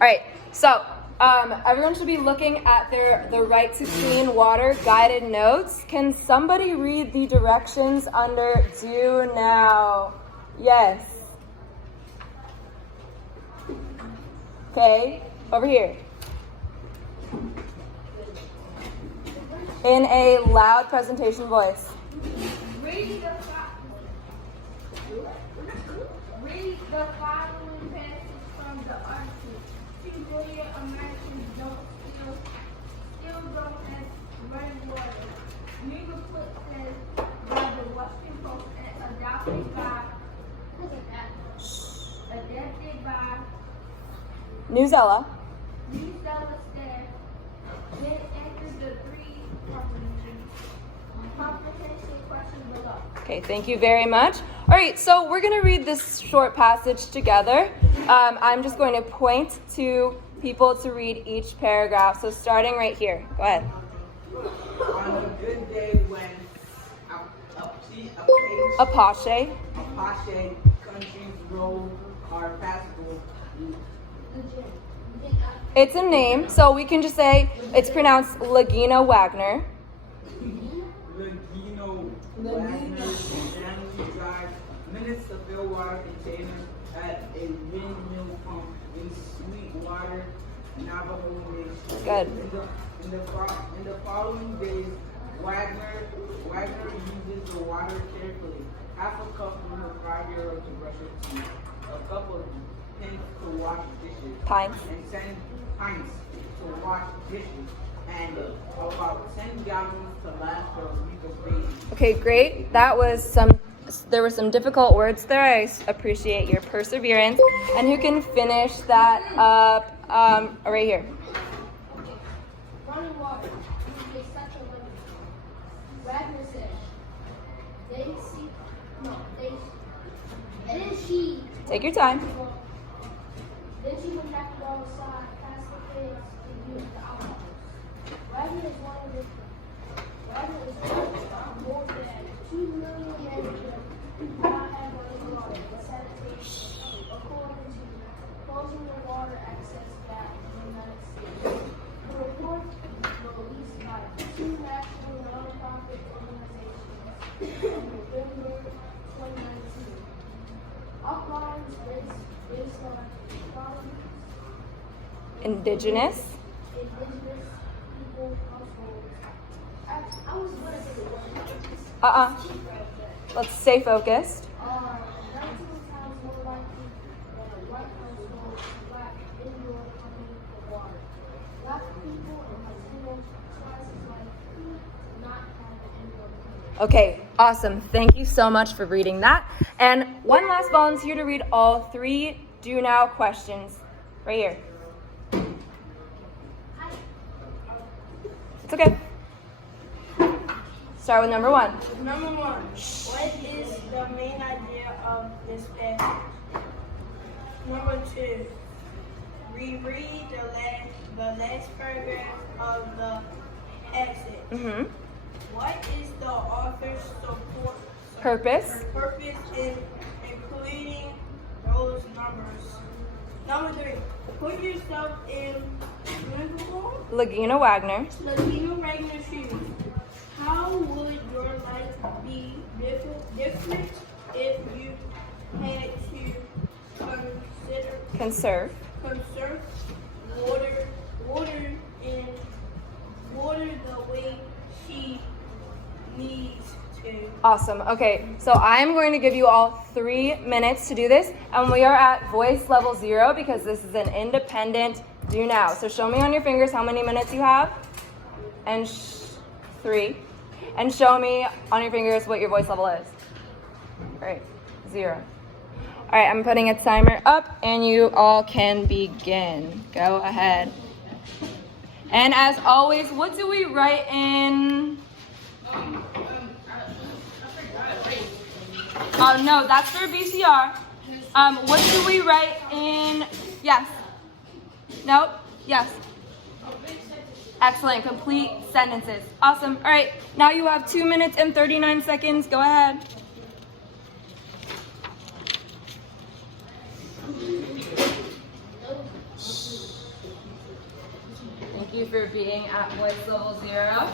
right, so everyone should be looking at the Right to Clean Water guided notes. Can somebody read the directions under do now? Yes. Okay, over here. In a loud presentation voice. Read the following passage from the article. See, Julia, Americans still don't have running water. New report says by the Washington Post and adapted by Newsella. Newsella staff. Then answer the three comprehension questions below. Okay, thank you very much. All right, so we're going to read this short passage together. I'm just going to point to people to read each paragraph. So starting right here. Go ahead. On a good day when Apache. countries road are passable. It's a name, so we can just say it's pronounced Lagina Wagner. Lagino Wagner generally drives minutes to fill water containers at a windmill pump in Sweetwater, Navajo Nation. Good. In the following days, Wagner uses the water carefully. Half a cup from a 5-year-old to brush her teeth, a cup of pints to wash dishes, Pints. and 10 pints to wash dishes, and about 10 gallons to last for a week of bathing. Okay, great. There were some difficult words there. I appreciate your perseverance. And who can finish that up right here? Running water. Usually such a limit. Wagner said, and then she Take your time. went back to the other side, past the kids, to use the outhouse. Wagner is one of more than 2 million men who not have running water and sanitation, according to closing the water access gap in the United States. The report released by 2 national nonprofit organizations in November 2019 outlines based on Indigenous. indigenous people households. I was going to say the word. Let's stay focused. 19 times more likely than a white household to lack indoor plumbing for water. Black people and Latinos twice as likely to not have an indoor plumbing. Okay, awesome. Thank you so much for reading that. And one last volunteer to read all 3 do now questions. Right here. It's okay. Start with number 1. Number 1, what is the main idea of this passage? Number 2, reread the last paragraph of the passage. What is the author's Purpose. purpose in including those numbers? Number 3, put yourself in Lagina Wagner. Latino Wagner shoes. How would your life be different if you had to Conserve. conserve water the way she needs to? Awesome. Okay, so I'm going to give you all 3 minutes to do this, and we are at voice level 0 because this is an independent do now. So show me on your fingers how many minutes you have, and 3. And show me on your fingers what your voice level is. All right, 0. All right, I'm putting a timer up, and you all can begin. Go ahead. And as always, what do we write in? Oh, no, that's their BCR. What do we write in? Yes. Nope. Yes. Excellent. Complete sentences. Awesome. All right. Now you have 2 minutes and 39 seconds. Go ahead. Thank you for being at voice level 0.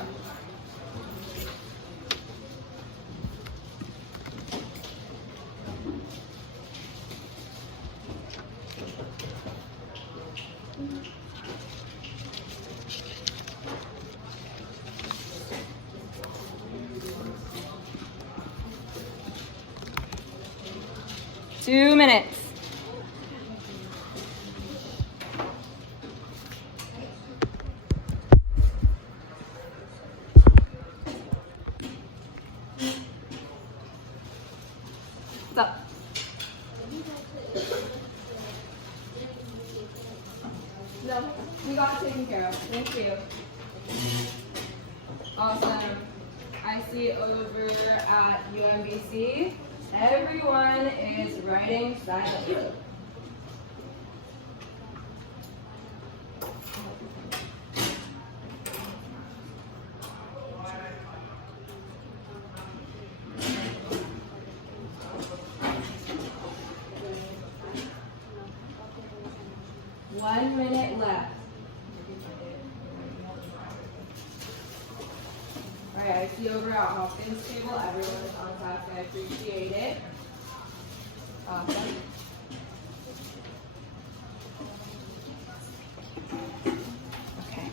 Two minutes. What's up? No, we got it taken care of. Thank you. Awesome. I see over at UMBC, everyone is writing silently. One minute left. All right, I see over at Hopkins table, everyone is on task. I appreciate it. Awesome. Okay.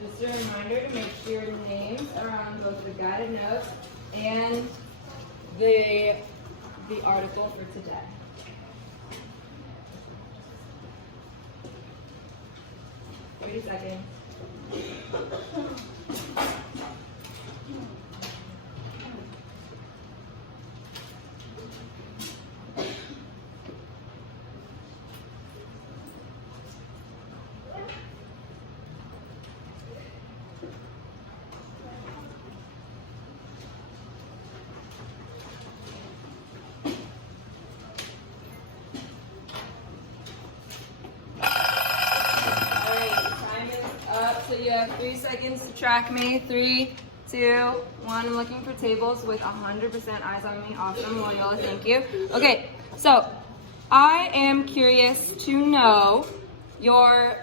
Just a reminder to make sure your names are on both the guided notes and the article for today. Wait a second. So you have 3 seconds to track me. 3, 2, 1. I'm looking for tables with 100% eyes on me. Awesome, Loyola, thank you. Okay, so I am curious to know your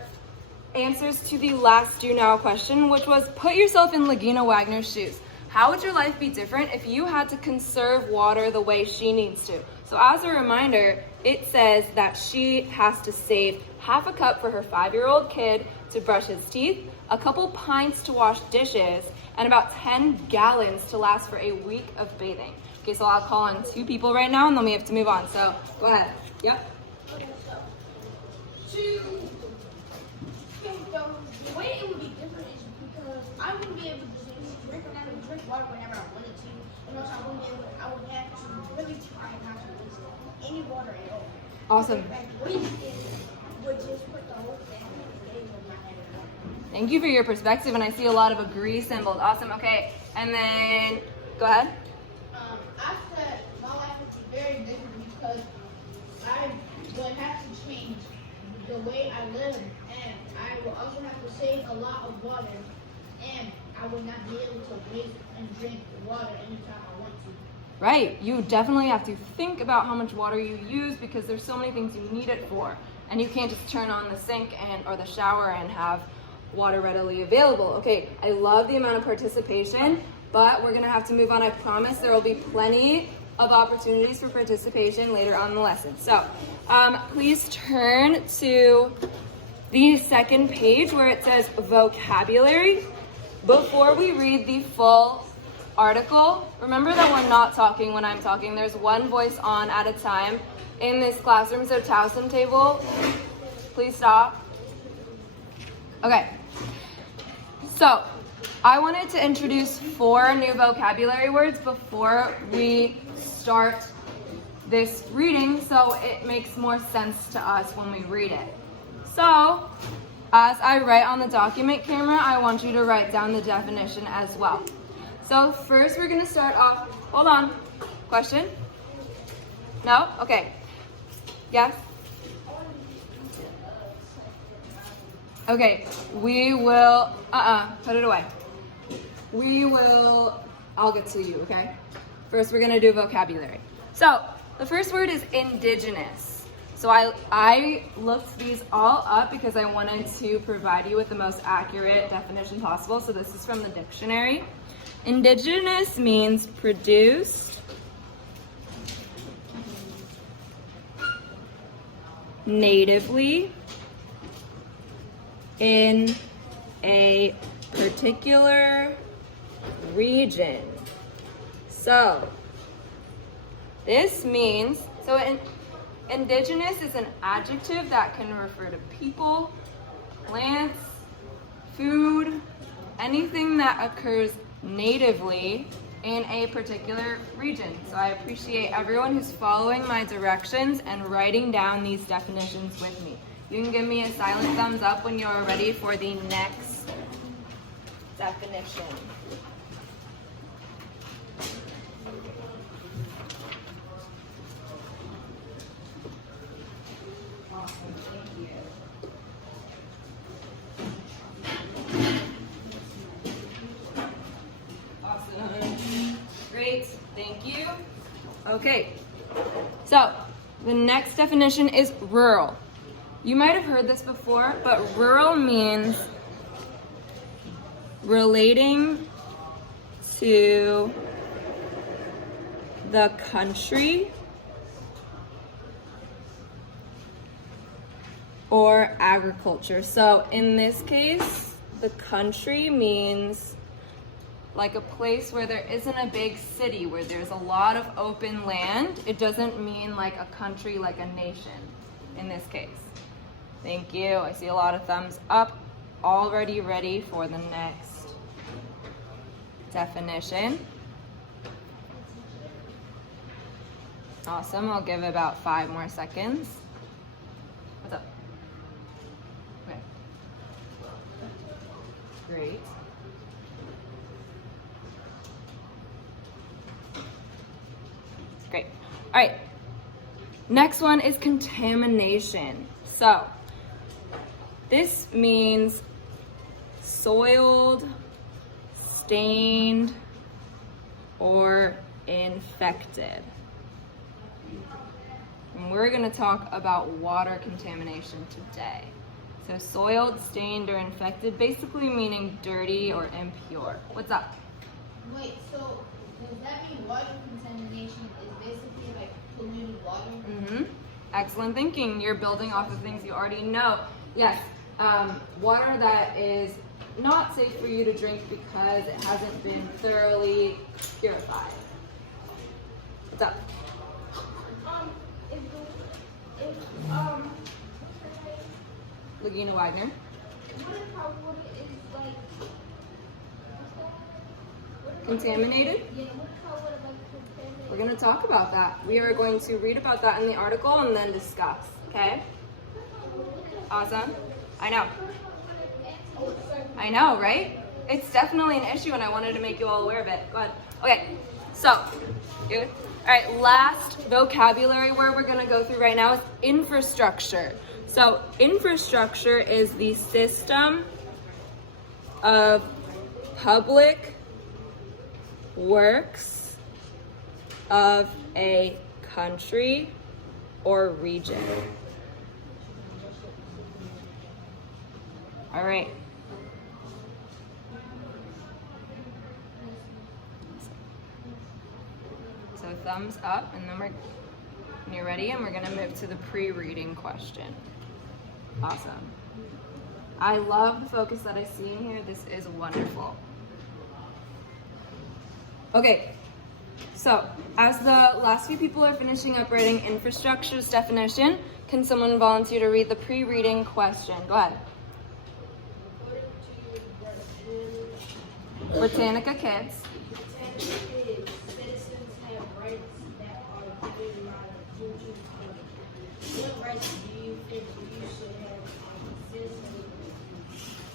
answers to the last do now question, which was put yourself in Lagina Wagner's shoes. How would your life be different if you had to conserve water the way she needs to? So as a reminder, it says that she has to save half a cup for her 5-year-old kid to brush his teeth, a couple pints to wash dishes, and about 10 gallons to last for a week of bathing. Okay, so I'll call on 2 people right now and then we have to move on. So go ahead. Yep. Okay, so the way it would be different is because I wouldn't be able to drink water whenever I wanted to, and also I would have to really try not to waste any water at all. Awesome. Like waste would just put the whole thing in my head. Thank you for your perspective, and I see a lot of agree symbols. Awesome. Okay, and then go ahead. I said my life would be very different because I would have to change the way I live, and I will also have to save a lot of water, and I would not be able to waste and drink water anytime I want to. Right, you definitely have to think about how much water you use because there's so many things you need it for, and you can't just turn on the sink or the shower and have water readily available. Okay, I love the amount of participation, but we're gonna have to move on. I promise there will be plenty of opportunities for participation later on in the lesson. So please turn to the second page where it says vocabulary. Before we read the full article, remember that we're not talking when I'm talking. There's one voice on at a time in this classroom. So Towson table, please stop. Okay, so I wanted to introduce 4 new vocabulary words before we start this reading so it makes more sense to us when we read it. So, as I write on the document camera, I want you to write down the definition as well. So first we're going to start off, hold on, question? No? Okay. Yes? Okay, we will, put it away. I'll get to you, okay? First, we're gonna do vocabulary. So, the first word is indigenous. So I looked these all up because I wanted to provide you with the most accurate definition possible. So this is from the dictionary. Indigenous means produced, natively, in a particular region. So this means, indigenous is an adjective that can refer to people, plants, food, anything that occurs natively in a particular region. So I appreciate everyone who's following my directions and writing down these definitions with me. You can give me a silent thumbs up when you're ready for the next definition. Awesome, thank you. Awesome. Great, thank you. Okay, so the next definition is rural. You might have heard this before, but rural means relating to the country or agriculture. So in this case, the country means like a place where there isn't a big city, where there's a lot of open land. It doesn't mean like a country, like a nation in this case. Thank you. I see a lot of thumbs up. Already ready for the next definition. Awesome. I'll give about 5 more seconds. What's up? Okay. Great. Great. All right. Next one is contamination. So, this means soiled, stained, or infected. And we're going to talk about water contamination today. So soiled, stained, or infected, basically meaning dirty or impure. What's up? Wait, so does that mean water contamination is basically like polluted water? Mm-hmm. Excellent thinking. You're building off of things you already know. Yes, water that is not safe for you to drink because it hasn't been thoroughly purified. What's up? Lagina Wagner. What if our water is like Contaminated? Yeah, what if our water like contaminated? We're going to talk about that. We are going to read about that in the article and then discuss. Okay? Awesome. I know, right? It's definitely an issue and I wanted to make you all aware of it. Go ahead. Okay, so, good. All right, last vocabulary word we're gonna go through right now is infrastructure. So, infrastructure is the system of public works of a country or region. All right. So thumbs up, and then when you're ready, and we're gonna move to the pre-reading question. Awesome. I love the focus that I see in here. This is wonderful. Okay, so as the last few people are finishing up writing infrastructure's definition, can someone volunteer to read the pre-reading question? Go ahead. Britannica kids. Citizens have rights that are given by the Constitution. What rights do you think you should have citizens?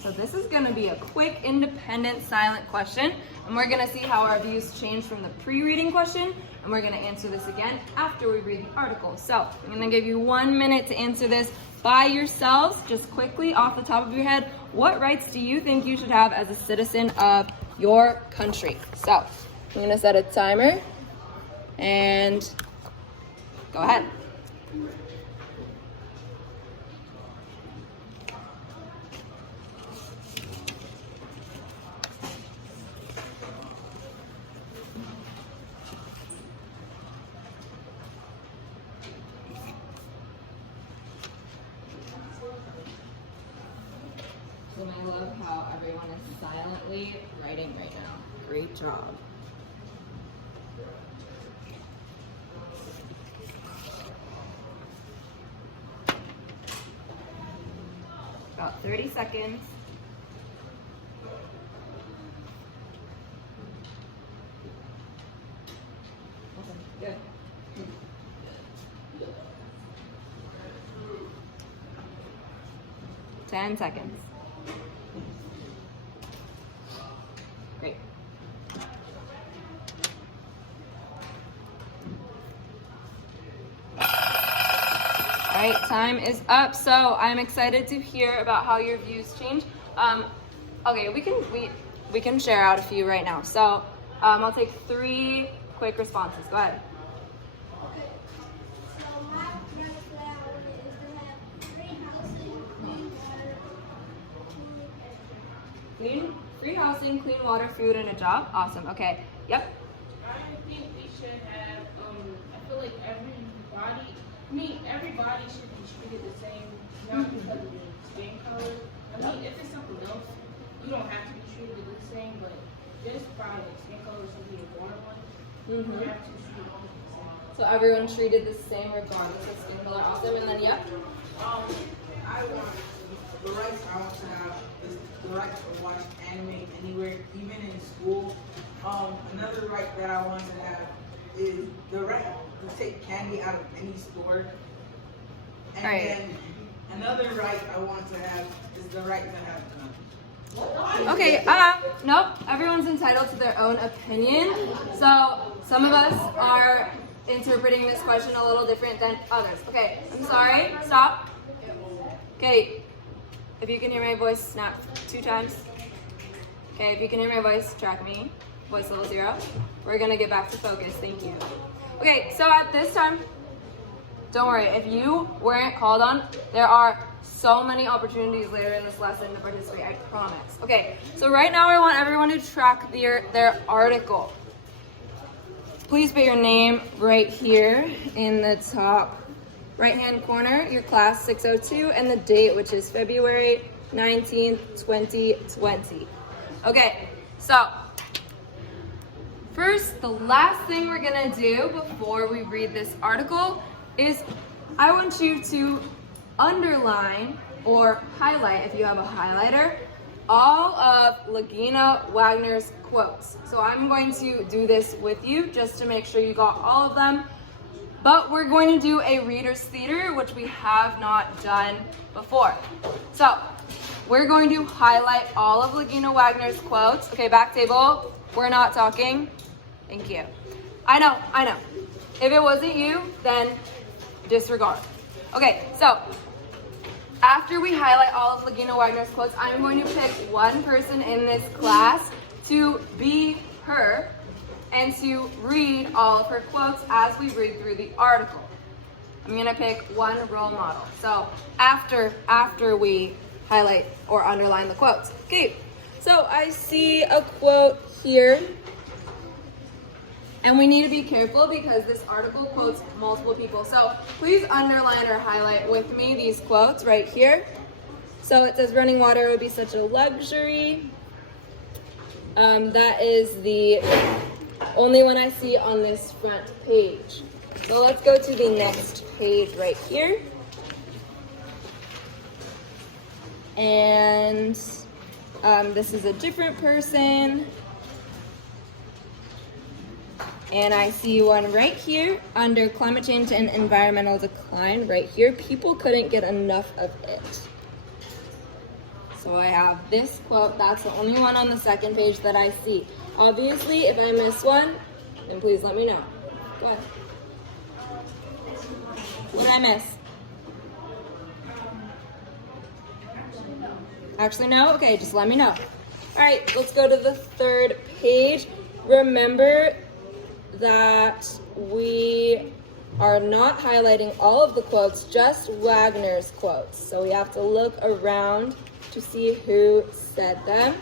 So this is going to be a quick, independent, silent question, and we're going to see how our views change from the pre-reading question, and we're going to answer this again after we read the article. So I'm going to give you 1 minute to answer this. by yourselves, just quickly off the top of your head, what rights do you think you should have as a citizen of your country? So I'm gonna set a timer and go ahead. And I love how everyone is silently writing right now. Great job. About 30 seconds. Awesome. Good. 10 seconds. Great. All right, time is up. So I'm excited to hear about how your views change. Okay, we can share out a few right now. So I'll take 3 quick responses. Go ahead. Okay. So my next layout is to have free housing, clean water, food, and Free housing, clean water, food, and a job. Awesome. Okay. Yep. I think we should have, I feel like everybody should be treated the same, not because of their skin color. I mean, if it's something else, you don't have to be treated the same, but just by the skin color, should be a born one. You have to treat all the same. So everyone treated the same regardless of skin color. Awesome. And then yep. The rights I want to have is the right to watch anime anywhere, even in school. Another right that I want to have is the right to take candy out of any store. And Right. then another right I want to have is the right to have guns. Okay, nope. Everyone's entitled to their own opinion. So some of us are interpreting this question a little different than others. Okay, I'm sorry. Stop. Okay, if you can hear my voice, snap 2 times. Okay, if you can hear my voice, track me. Voice level 0. We're gonna get back to focus. Thank you. Okay, so at this time, don't worry. If you weren't called on, there are so many opportunities later in this lesson to participate, I promise. Okay, so right now I want everyone to track their article. Please put your name right here in the top right-hand corner, your class 602, and the date, which is February 19th, 2020. Okay, so first, the last thing we're gonna do before we read this article is I want you to underline or highlight, if you have a highlighter, all of Lagina Wagner's quotes. So I'm going to do this with you just to make sure you got all of them. But we're going to do a reader's theater, which we have not done before. So we're going to highlight all of Lagina Wagner's quotes. Okay, back table, we're not talking. Thank you. I know. If it wasn't you, then disregard. Okay, so after we highlight all of Lagina Wagner's quotes, I'm going to pick one person in this class to be her and to read all of her quotes as we read through the article. I'm gonna pick one role model. So after we highlight or underline the quotes. Okay, so I see a quote here. And we need to be careful because this article quotes multiple people. So please underline or highlight with me these quotes right here. So it says running water would be such a luxury. That is the only one I see on this front page. So let's go to the next page right here. And this is a different person. And I see one right here under climate change and environmental decline right here. People couldn't get enough of it. So I have this quote. That's the only one on the second page that I see. Obviously, if I miss one, then please let me know. Go ahead. What did I miss? Actually, no? Okay, just let me know. All right, let's go to the third page. Remember that we are not highlighting all of the quotes, just Wagner's quotes. So we have to look around to see who said them.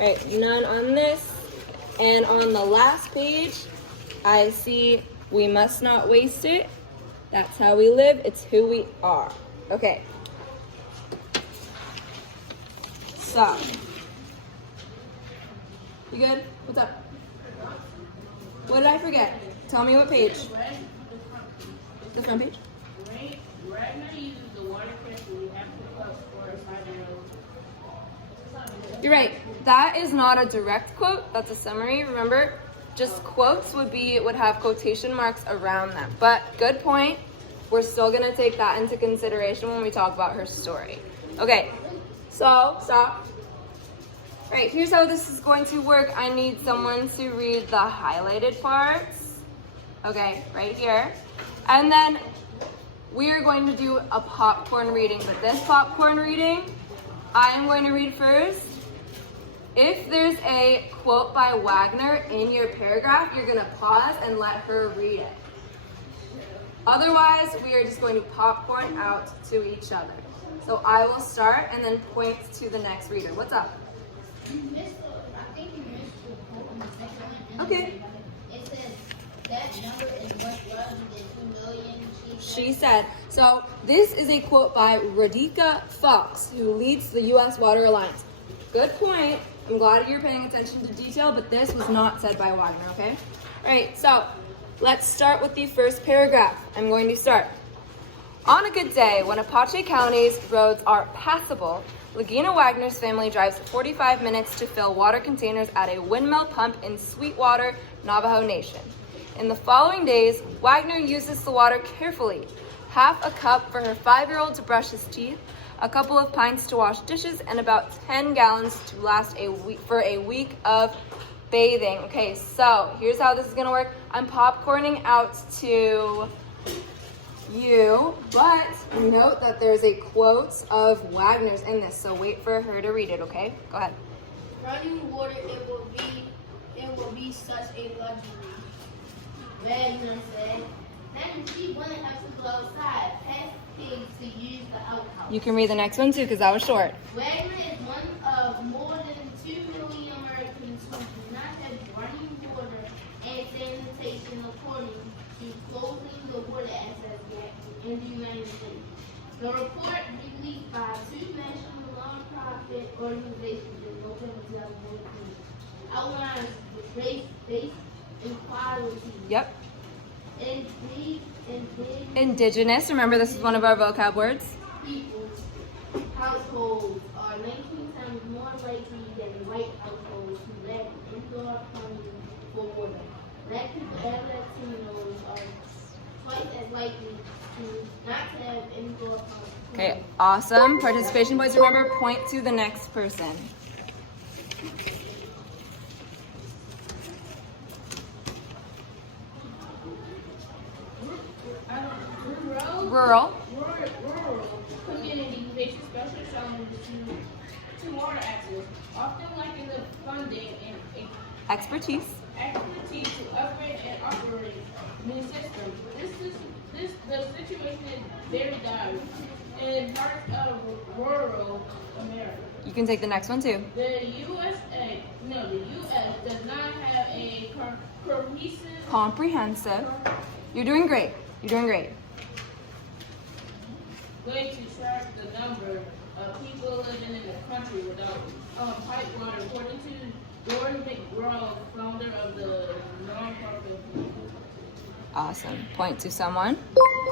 All right, none on this. And on the last page, I see we must not waste it. That's how we live. It's who we are. Okay. So, you good? What's up? What did I forget? Tell me what page. The front page? Wagner uses the water carefully after cups for a 5-year-old. You're right. That is not a direct quote. That's a summary. Remember, just quotes would have quotation marks around them. But good point. We're still going to take that into consideration when we talk about her story. Okay, so stop. All right, here's how this is going to work. I need someone to read the highlighted parts. Okay, right here. And then we are going to do a popcorn reading. But this popcorn reading, I am going to read first. If there's a quote by Wagner in your paragraph, you're going to pause and let her read it. Otherwise, we are just going to popcorn out to each other. So I will start and then point to the next reader. What's up? I think you missed the quote on the second one. Okay. It says that number is much larger than 2 million. She said. So this is a quote by Radhika Fox, who leads the U.S. Water Alliance. Good point. I'm glad you're paying attention to detail, but this was not said by Wagner, okay? All right, so let's start with the first paragraph. I'm going to start. On a good day, when Apache County's roads are passable, Lagina Wagner's family drives 45 minutes to fill water containers at a windmill pump in Sweetwater, Navajo Nation. In the following days, Wagner uses the water carefully. Half a cup for her 5-year-old to brush his teeth, a couple of pints to wash dishes, and about 10 gallons to last for a week of bathing. Okay, so here's how this is gonna work. I'm popcorning out to you, but note that there's a quote of Wagner's in this, so wait for her to read it, okay? Go ahead. Running water, it will be such a luxury. Wagner said, then she wouldn't have to go outside past pigs to use the outhouse. You can read the next one too, because that was short. Wagner is one of more than 2 million Americans who do not have running water and sanitation according to Closing the Water Access Act in the United States. The report released by 2 national nonprofit organizations in November 2014 outlines race-based inequality. Yep. Indeed, Indigenous, remember this is one of our vocab words. people's households are 19 times more likely than white households who lack indoor plumbing for water. Black people and Latinos are twice as likely to not have indoor plumbing. Okay, awesome. Participation points. Remember, point to the next person. Rural. Rural communities face special challenges to water access, often lacking the funding and Expertise. expertise to upgrade and operate new systems. The situation is very dire in parts of rural America. You can take the next one too. The U.S. does not have a cohesive. Comprehensive. You're doing great. You're doing great. Going to track the number of people living in the country without pipe water, according to George McGraw, founder of the nonprofit. Awesome. Point to someone.